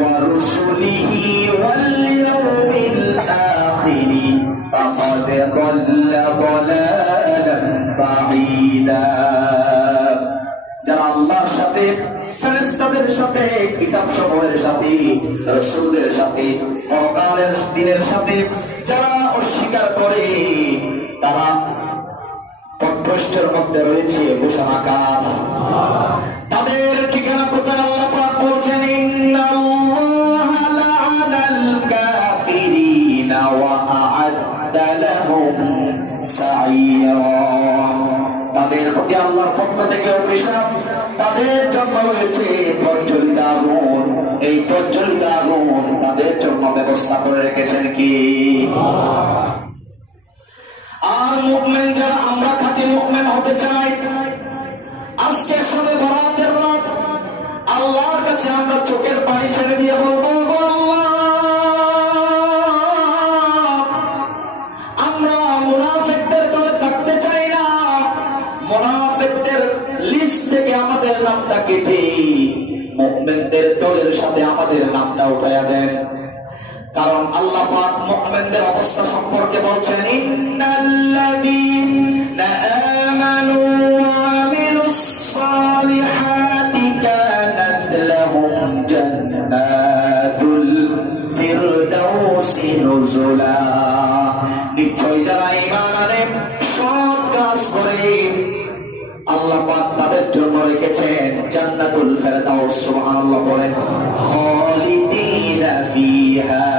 ورسله واليوم الآخر فقد ضل ضلالا بعيدا যারা আল্লাহর সাথে ফেরেশতাদের সাথে কিতাব সমূহের সাথে রাসূলদের সাথে পরকালের দিনের সাথে যারা অস্বীকার করে তারা পথভ্রষ্টের মধ্যে রয়েছে ঘোষণাকার। তাদের ঠিকানা কোথায়? আল্লাহ পাক বলছেন ইন্নাল্লাহা লা'আনাল কাফিরিনা ওয়া আ'আদ্দা লাহুম সা'ইরা। তাদের প্রতি আল্লাহর পক্ষ থেকে অভিশাপ, তাদের জন্য রয়েছে প্রজ্বলিত আগুন। এই প্রজ্বলিত আগুন তাদের জন্য ব্যবস্থা করে রেখেছেন কি? আর মুমিন যারা, আমরা খাঁটি মুমিন হতে চাই, আজকে শবে বরাতের রাত আল্লাহর কাছে আমরা চোখের পানি ছেড়ে দিয়ে বলবো, আমরা মুনাফিকদের দলে থাকতে চাই না। মুনাফিকদের লিস্ট থেকে আমাদের নামটা কেটে মুমিনদের দলের সাথে আমাদের নামটা উঠায়া দেন। কারণ আল্লাহ পাক মুমিনদের অবস্থা সম্পর্কে বলছেন ইন্নাল্লাযীনা আমানু ওয়া আমিলুস সালিহাতি কানাত লাহুম জান্নাতুল ফিরদাউসি নুজুলা। নিশ্চয় যারা ঈমান আনে, সৎ কাজ করে, আল্লাহ পাক তাদের জন্য রেখেছেন জান্নাতুল ফিরদাউস। সুবহানাল্লাহ বলেন, খালিদিনা ফিহা